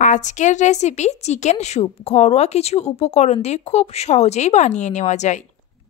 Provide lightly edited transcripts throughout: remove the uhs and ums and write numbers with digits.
আজকের recipe chicken soup. ঘরোয়া কিছু উপকরণ দিয়ে খুব সহজেই বানিয়ে নেওয়া যায়।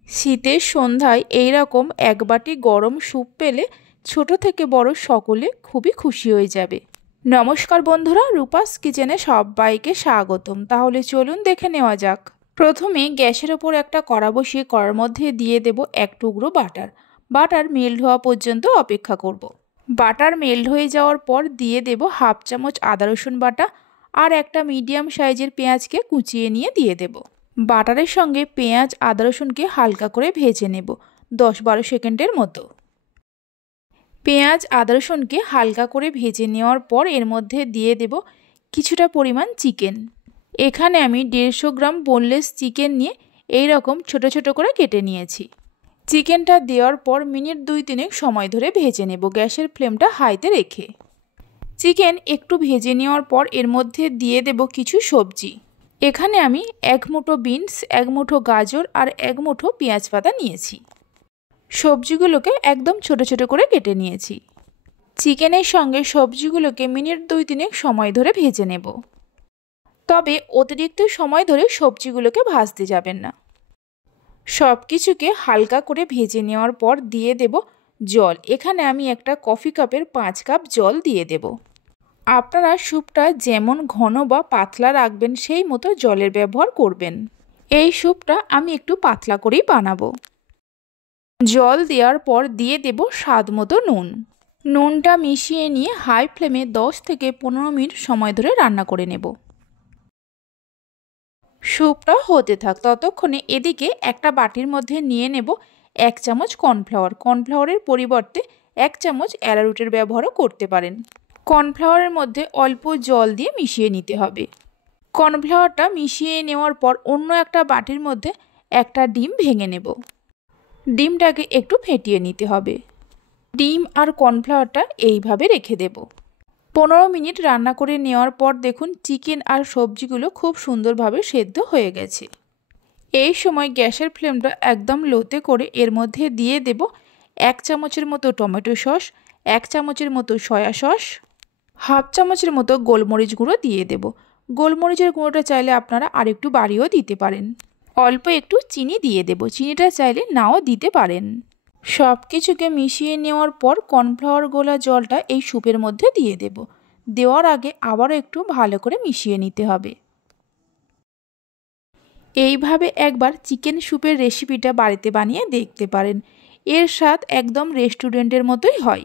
শীতের সন্ধ্যায় এই রকম এক বাটি গরম স্যুপ পেলে ছোট থেকে বড় সকলে খুবই খুশি হয়ে যাবে। নমস্কার বন্ধুরা, রূপাস কিচেনে সবাইকে স্বাগতম। তাহলে চলুন দেখে নেওয়া যাক। প্রথমে গ্যাসের ওপর একটা কড়া বসিয়ে কড়ার মধ্যে দিয়ে দেব এক টুকরো বাটার। বাটার মেল্ট হওয়া পর্যন্ত অপেক্ষা করব। বাটার মেল্ট হয়ে যাওয়ার পর দিয়ে দেব হাফ চামচ আদা রসুন বাটা আর একটা মিডিয়াম সাইজের পেঁয়াজকে কুচিয়ে নিয়ে দিয়ে দেব। বাটারের সঙ্গে পেঁয়াজ আদা রসুনকে হালকা করে ভেজে নেব 10-12 সেকেন্ডের মতো। পেঁয়াজ আদা রসুনকে হালকা করে ভেজে নেওয়ার পর এর মধ্যে দিয়ে দেব কিছুটা পরিমাণ চিকেন। এখানে আমি 150 গ্রাম বোনলেস চিকেন নিয়ে এই রকম ছোট ছোট করে কেটে নিয়েছি। চিকেনটা দেওয়ার পর মিনিট 2-3 সময় ধরে ভেজে নেব গ্যাসের ফ্লেমটা হাইতে রেখে। চিকেন একটু ভেজে নেওয়ার পর এর মধ্যে দিয়ে দেব কিছু সবজি। এখানে আমি 1 মুঠো বিনস, 1 মুঠো গাজর আর 1 মুঠো পেঁয়াজ পাতা নিয়েছি। সবজিগুলোকে একদম ছোট ছোট করে কেটে নিয়েছি। চিকেনের সঙ্গে সবজিগুলোকে মিনিট 2-3 সময় ধরে ভেজে নেব। তবে অতিরিক্ত সময় ধরে সবজিগুলোকে ভাজতে যাবেন না। সব কিছুকে হালকা করে ভেজে নেওয়ার পর দিয়ে দেব জল। এখানে আমি একটা কফি কাপের 5 কাপ জল দিয়ে দেব। আপনারা স্যুপটা যেমন ঘন বা পাতলা রাখবেন সেই মতো জলের ব্যবহার করবেন। এই স্যুপটা আমি একটু পাতলা করেই বানাবো। জল দেওয়ার পর দিয়ে দেব স্বাদ মতো নুন। নুনটা মিশিয়ে নিয়ে হাই ফ্লেমে 10 থেকে 15 মিনিট সময় ধরে রান্না করে নেব। স্যুপটা হতে থাক, ততক্ষণে এদিকে একটা বাটির মধ্যে নিয়ে নেব 1 চামচ কর্নফ্লাওয়ার। কর্নফ্লাওয়ারের পরিবর্তে 1 চামচ অ্যারারুটের ব্যবহারও করতে পারেন। কর্নফ্লাওয়ারের মধ্যে অল্প জল দিয়ে মিশিয়ে নিতে হবে। কর্নফ্লাওয়ারটা মিশিয়ে নেওয়ার পর অন্য একটা বাটির মধ্যে একটা ডিম ভেঙে নেব। ডিমটাকে একটু ফেটিয়ে নিতে হবে। ডিম আর কর্নফ্লাওয়ারটা এইভাবে রেখে দেব। 15 মিনিট রান্না করে নেওয়ার পর দেখুন চিকেন আর সবজিগুলো খুব সুন্দরভাবে সেদ্ধ হয়ে গেছে। এই সময় গ্যাসের ফ্লেমটা একদম লোতে করে এর মধ্যে দিয়ে দেব 1 চামচের মতো টমেটো সস, 1 চামচের মতো সয়া সস, হাফ চামচের মতো গোলমরিচ গুঁড়ো দিয়ে দেব। গোলমরিচের গুঁড়োটা চাইলে আপনারা আরেকটু বাড়িয়েও দিতে পারেন। অল্প একটু চিনি দিয়ে দেব, চিনিটা চাইলে নাও দিতে পারেন। সব কিছুকে মিশিয়ে নেওয়ার পর কর্নফ্লাওয়ার গোলা জলটা এই স্যুপের মধ্যে দিয়ে দেব। দেওয়ার আগে আবারও একটু ভালো করে মিশিয়ে নিতে হবে। এইভাবে একবার চিকেন স্যুপের রেসিপিটা বাড়িতে বানিয়ে দেখতে পারেন। এর স্বাদ একদম রেস্টুরেন্টের মতোই হয়।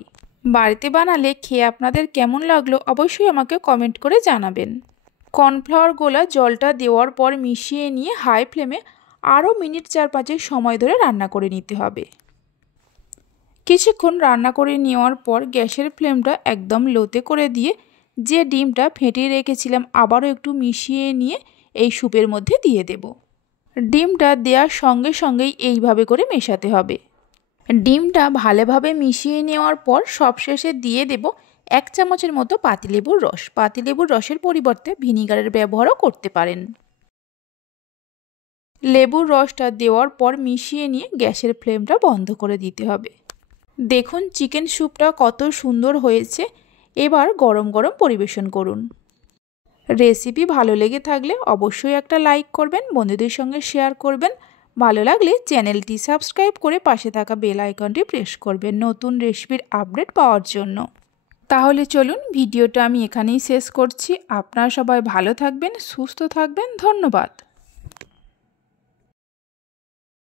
বাড়িতে বানালে খেয়ে আপনাদের কেমন লাগলো অবশ্যই আমাকে কমেন্ট করে জানাবেন। কর্নফ্লাওয়ার গোলা জলটা দেওয়ার পর মিশিয়ে নিয়ে হাই ফ্লেমে আরও মিনিট 4-5 সময় ধরে রান্না করে নিতে হবে। কিছুক্ষণ রান্না করে নেওয়ার পর গ্যাসের ফ্লেমটা একদম লোতে করে দিয়ে যে ডিমটা ফেটিয়ে রেখেছিলাম আবারও একটু মিশিয়ে নিয়ে এই স্যুপের মধ্যে দিয়ে দেব। ডিমটা দেওয়ার সঙ্গে সঙ্গেই এইভাবে করে মেশাতে হবে। ডিমটা ভালোভাবে মিশিয়ে নেওয়ার পর সবশেষে দিয়ে দেব 1 চামচের মতো পাতিলেবুর রস। পাতিলেবুর রসের পরিবর্তে ভিনিগারের ব্যবহারও করতে পারেন। লেবুর রসটা দেওয়ার পর মিশিয়ে নিয়ে গ্যাসের ফ্লেমটা বন্ধ করে দিতে হবে। দেখুন চিকেন স্যুপটা কত সুন্দর হয়েছে। এবার গরম গরম পরিবেশন করুন। রেসিপি ভালো লেগে থাকলে অবশ্যই একটা লাইক করবেন, বন্ধুদের সঙ্গে শেয়ার করবেন। ভালো লাগলে চ্যানেলটি সাবস্ক্রাইব করে পাশে থাকা বেল আইকনটি প্রেস করবেন নতুন রেসিপির আপডেট পাওয়ার জন্য। তাহলে চলুন ভিডিওটা আমি এখানেই শেষ করছি। আপনারা সবাই ভালো থাকবেন, সুস্থ থাকবেন। ধন্যবাদ।